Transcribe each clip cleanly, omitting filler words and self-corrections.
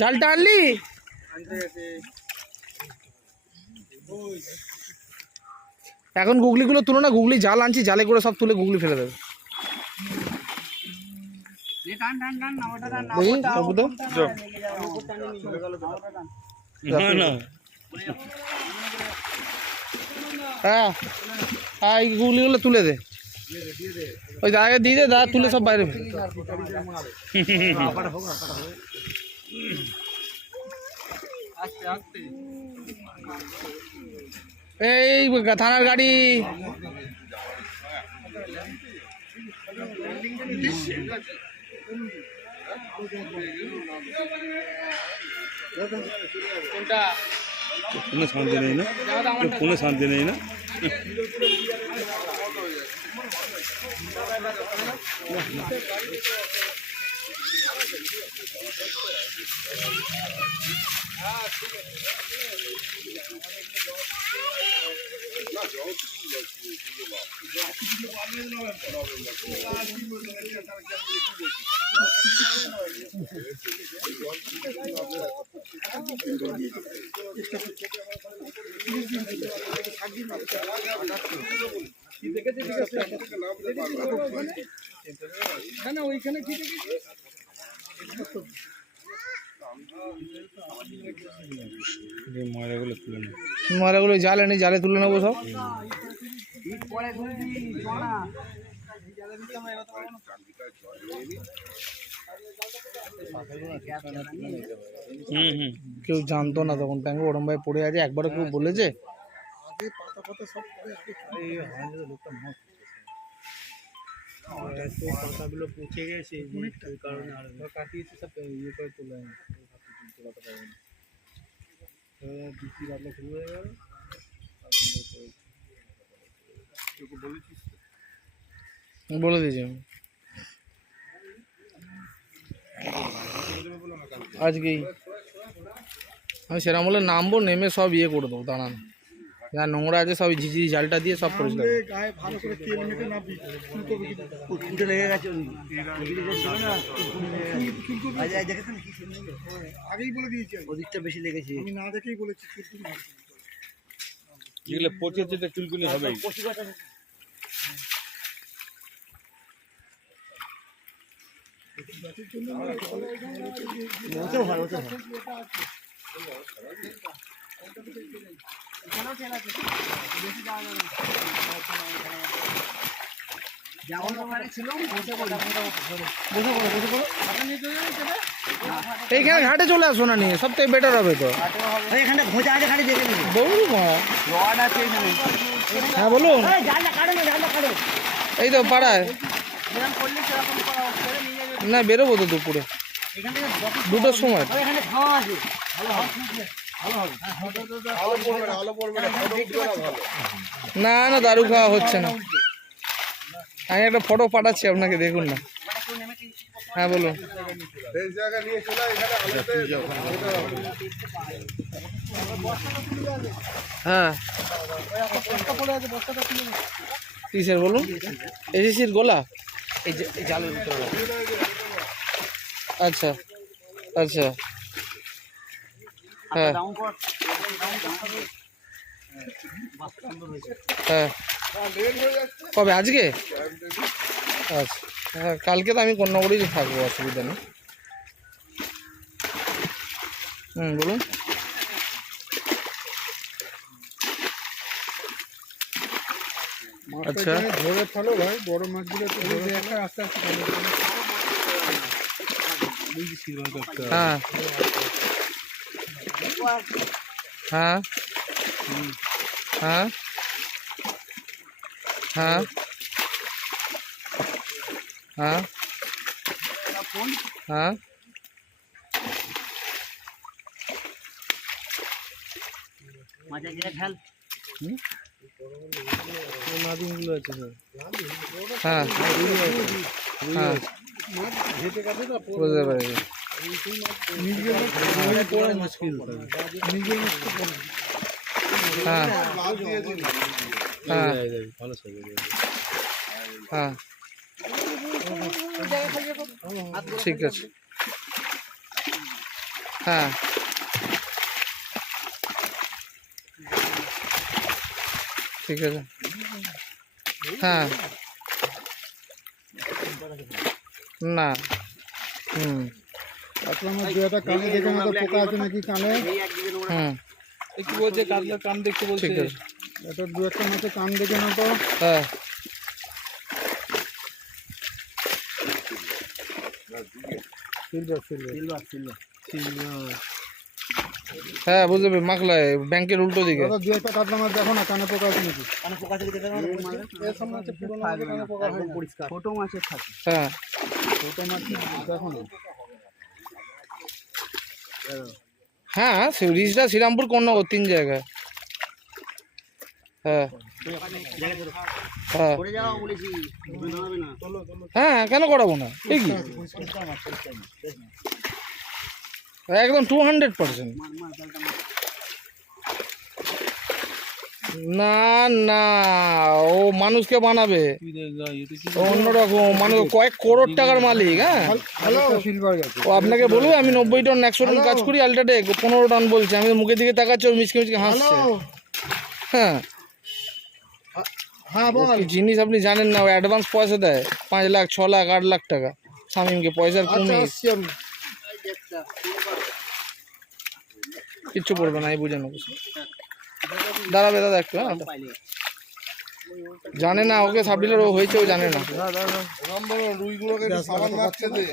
জালটা আনলি? এখন গুগলিগুলো তুলো না, গুগলি জাল আনছি, জালে করে সব তুলে গুগলি ফেলে দেবে। হ্যাঁ হ্যাঁ, এই গুগলিগুলো তুলে দে, ওই দাদাকে দিয়ে দে, দাদা তুলে সব বাইরে। এই থানার গাড়ি। কোনটা? কোনো শান্তি নেই না, কোনো শান্তি নেই না। ময়লাগুলো জালে নেই, জালে তুলে নেবো সব। কেউ জানতো না তখন, ট্যাঙ্ক ওরম ভাই পড়ে আছে, একবারও কেউ বলেছে? পাতাগুলো পচে গেছে, ওই কারণে আর কাটিয়েছে সব ইয়ে করে তোলা তোলাতে পারবে না। বৃষ্টি বাদলা শুরু হয়ে গেল। বলে দিয়েছি আজকেই, আমি সেরকম বলে নামবো, নেমে সব ইয়ে করে দেবো, দাঁড়ান যা নোংরা আছে সব ঝিঝি জালটা দিয়ে সব পরিষ্কার। আগেই বলে দিয়েছি, ওদিকটা বেশি লেগেছে, আমি না দেখেই বলেছি যেগুলো পচেছে চুলকুনি হবে। এইখানে ঘাটে চলে আসো না, নিয়ে সবথেকে বেটার হবে তো। হ্যাঁ বলুন, এই তো পাড়ায় না বেরোবো তো দুপুরে 2টোর সময়। না না, দারু খাওয়া হচ্ছে না। আমি একটা ফটো পাঠাচ্ছি আপনাকে, দেখুন না। হ্যাঁ বলুন। হ্যাঁ কিসের বলুন? এসিসির গোলা, এই জালের ভিতরে। আচ্ছা আচ্ছা, হ্যাঁ হ্যাঁ, কবে? আজকে? আচ্ছা হ্যাঁ, কালকে তো আমি কন্যাকুড়িতে থাকবো, অসুবিধা নেই। বলুন। আচ্ছা ধরে ফেলো ভাই, বড় মাছগুলো তো ধরে একটা আস্তে আস্তে। হ্যাঁ হ্যাঁ হ্যাঁ হ্যাঁ হ্যাঁ হ্যাঁ, নাদিনগুলো আছে হ্যাঁ হ্যাঁ, বুঝতে পারি। মুশকিল হ্যাঁ হ্যাঁ হ্যাঁ ঠিক আছে। হ্যাঁ ঠিক আছে। হ্যাঁ না হুম আমার দু একটা কানে দেখে না তো পোকা আছে নাকি কানে। হুম কি বলছে কাতলার কান দেখতে বলছে। ঠিক আছে। এটা দু একটা মাছের কান দেখে না তো। হ্যাঁ সিলভার সিলভার সিলভার সিলভার। হ্যাঁ বুঝতে পেরেছি, মাখলায় ব্যাংকের উল্টো দিকে। দাদা দু একটা কাতলা মাছ দেখো না কানে পোকা আছে নাকি। কানে পোকা আছে দেখে এর সামনে হচ্ছে পুরো মাছের কানে পোকা হয় না। পরিষ্কার ছোট মাছের থাকে। হ্যাঁ ছোট মাছ দেখো না। হ্যাঁ রিজদা শ্রীরামপুর কন্যাগর 3 জায়গায়। হ্যাঁ হ্যাঁ হ্যাঁ কেন করাবো না, ঠিকই একদম 200%। না না ও মানুষকে বানাবে, ও অন্যরকম মানুষ, কয়েক করোড় টাকার মালিক। হ্যাঁ সিলভার গেছে। ও আপনাকে বলবে আমি 90 টন 100 টন কাজ করি, আলট্রাটেক 15 টন বলছে। আমি তো মুখের দিকে তাকাচ্ছি, ওর মিচকে মিচকে হাসছে। হ্যাঁ হ্যাঁ বল। কি জিনিস আপনি জানেন না, ও অ্যাডভান্স পয়সা দেয় 5 লাখ 6 লাখ 8 লাখ টাকা শামিমকে, পয়সার কমে কিচ্ছু পড়বে না, এই বুঝে নেবো। দাঁড়াবে দাদা একটু, হ্যাঁ জানে না ওকে সাবডিলার ও হয়েছে, ও জানে না রুইগুলোকে সাবান মাখছে দে।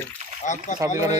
সাবডিলার হয়েছে।